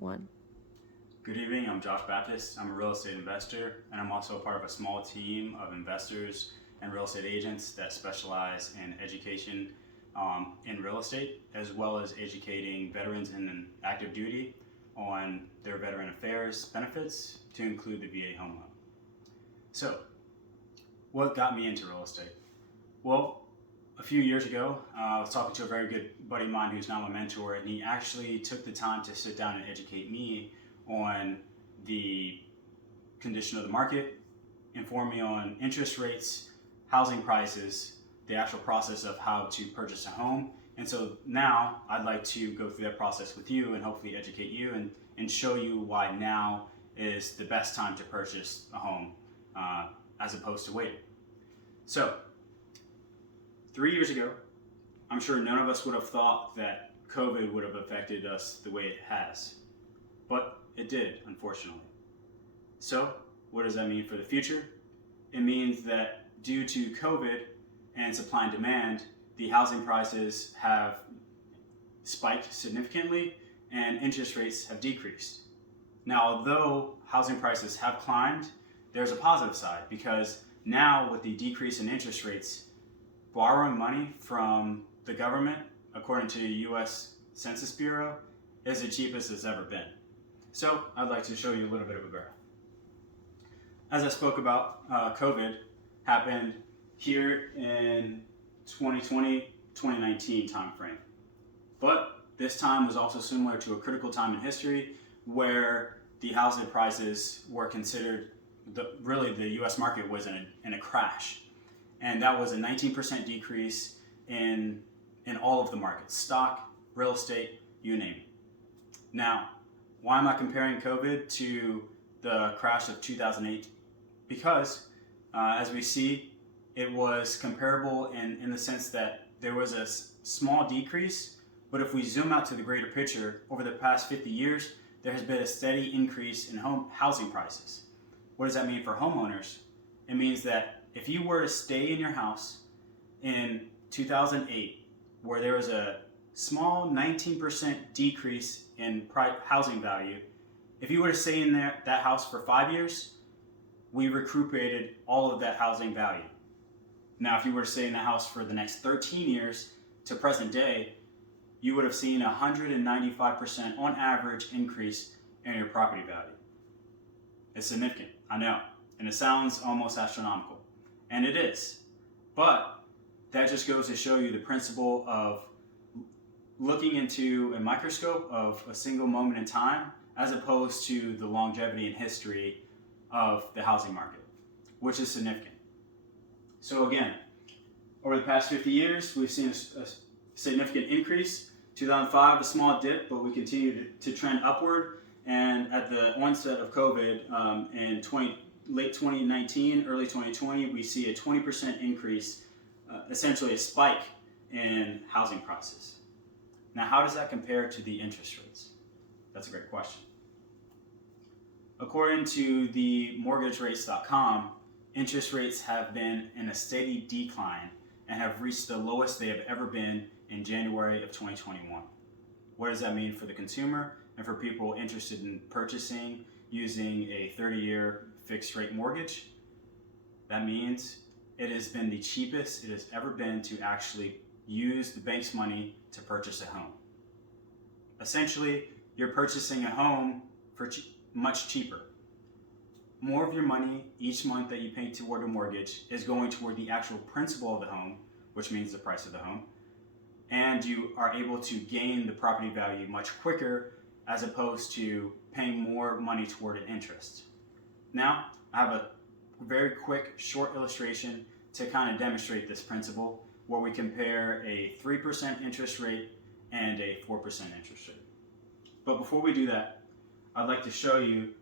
1. Good evening, I'm Josh Baptist. I'm a real estate investor, and I'm also a part of a small team of investors and real estate agents that specialize in education in real estate, as well as educating veterans in active duty on their veteran affairs benefits to include the VA home loan. So, what got me into real estate? Well, a few years ago, I was talking to a very good buddy of mine who's now my mentor, and he actually took the time to sit down and educate me on the condition of the market, inform me on interest rates, housing prices, the actual process of how to purchase a home. And so now I'd like to go through that process with you and hopefully educate you and show you why now is the best time to purchase a home as opposed to waiting. So, 3 years ago, I'm sure none of us would have thought that COVID would have affected us the way it has. But it did, unfortunately. So, what does that mean for the future? It means that due to COVID and supply and demand, the housing prices have spiked significantly and interest rates have decreased. Now, although housing prices have climbed, there's a positive side because now with the decrease in interest rates, borrowing money from the government, according to the US Census Bureau, is the cheapest it's ever been. So I'd like to show you a little bit of a graph. As I spoke about, COVID happened here in 2020-2019 timeframe. But this time was also similar to a critical time in history where the housing prices were considered, the US market was in a crash. And that was a 19% decrease in all of the markets, stock, real estate, you name it. Now, why am I comparing COVID to the crash of 2008? Because as we see, it was comparable in the sense that there was a small decrease, but if we zoom out to the greater picture, over the past 50 years, there has been a steady increase in housing prices. What does that mean for homeowners? It means that if you were to stay in your house in 2008, where there was a small 19% decrease in housing value, if you were to stay in that house for 5 years, we recuperated all of that housing value. Now, if you were to stay in the house for the next 13 years to present day, you would have seen 195% on average increase in your property value. It's significant, I know, and it sounds almost astronomical, and it is. But that just goes to show you the principle of looking into a microscope of a single moment in time as opposed to the longevity and history of the housing market, which is significant. So again, over the past 50 years, we've seen a significant increase. 2005, a small dip, but we continue to trend upward. And at the onset of COVID in late 2019, early 2020, we see a 20% increase, essentially a spike in housing prices. Now, how does that compare to the interest rates? That's a great question. According to the mortgagerates.com, interest rates have been in a steady decline and have reached the lowest they have ever been in January of 2021. What does that mean for the consumer and for people interested in purchasing using a 30-year fixed rate mortgage? That means it has been the cheapest it has ever been to actually use the bank's money to purchase a home. Essentially, you're purchasing a home for much cheaper. More of your money each month that you pay toward a mortgage is going toward the actual principal of the home, which means the price of the home, and you are able to gain the property value much quicker as opposed to paying more money toward an interest. Now, I have a very quick, short illustration to kind of demonstrate this principle where we compare a 3% interest rate and a 4% interest rate. But before we do that, I'd like to show you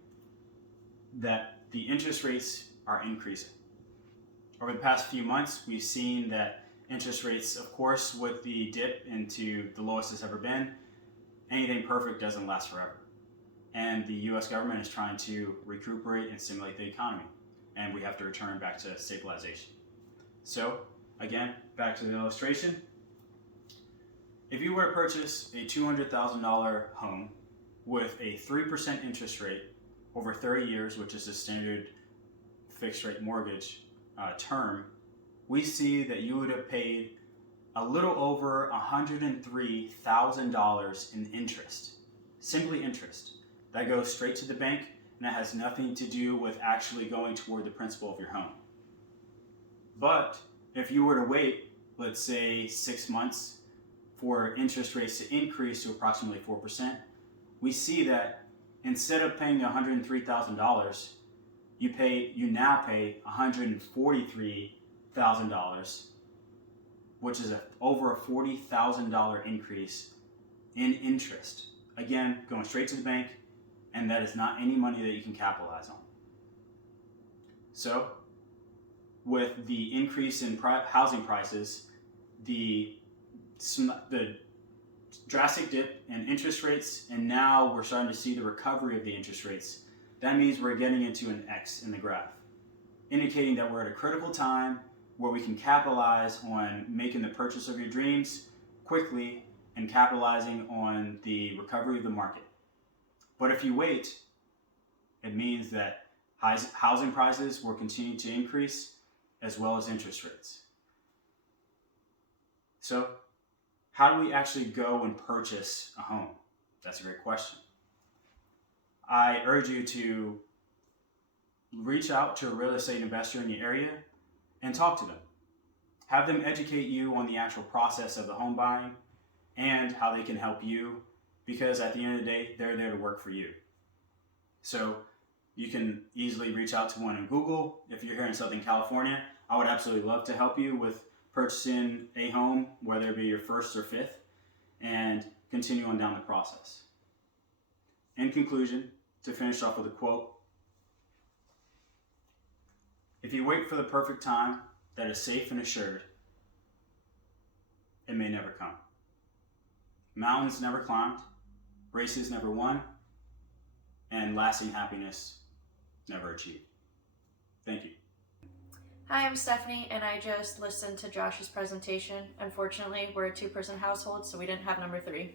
that the interest rates are increasing. Over the past few months, we've seen that interest rates, of course, with the dip into the lowest it's ever been, anything perfect doesn't last forever. And the US government is trying to recuperate and stimulate the economy. And we have to return back to stabilization. So, again, back to the illustration. If you were to purchase a $200,000 home with a 3% interest rate over 30 years, which is the standard fixed rate mortgage term, we see that you would have paid a little over $103,000 in interest, simply interest. That goes straight to the bank, and that has nothing to do with actually going toward the principal of your home. But if you were to wait, let's say 6 months, for interest rates to increase to approximately 4%, we see that instead of paying $103,000, you now pay $143,000, which is over a $40,000 increase in interest. Again, going straight to the bank, and that is not any money that you can capitalize on. So, with the increase in housing prices, the drastic dip in interest rates, and now we're starting to see the recovery of the interest rates. That means we're getting into an X in the graph, indicating that we're at a critical time where we can capitalize on making the purchase of your dreams quickly and capitalizing on the recovery of the market. But if you wait, it means that housing prices will continue to increase as well as interest rates. So, how do we actually go and purchase a home? That's a great question. I urge you to reach out to a real estate investor in your area and talk to them. Have them educate you on the actual process of the home buying and how they can help you, because at the end of the day, they're there to work for you. So you can easily reach out to one in Google. If you're here in Southern California, I would absolutely love to help you with purchasing a home, whether it be your first or fifth, and continue on down the process. In conclusion, to finish off with a quote, if you wait for the perfect time that is safe and assured, it may never come. Mountains never climbed, races never won, and lasting happiness never achieved. Thank you. Hi, I'm Stephanie, and I just listened to Josh's presentation. Unfortunately, we're a two-person household, so we didn't have number 3.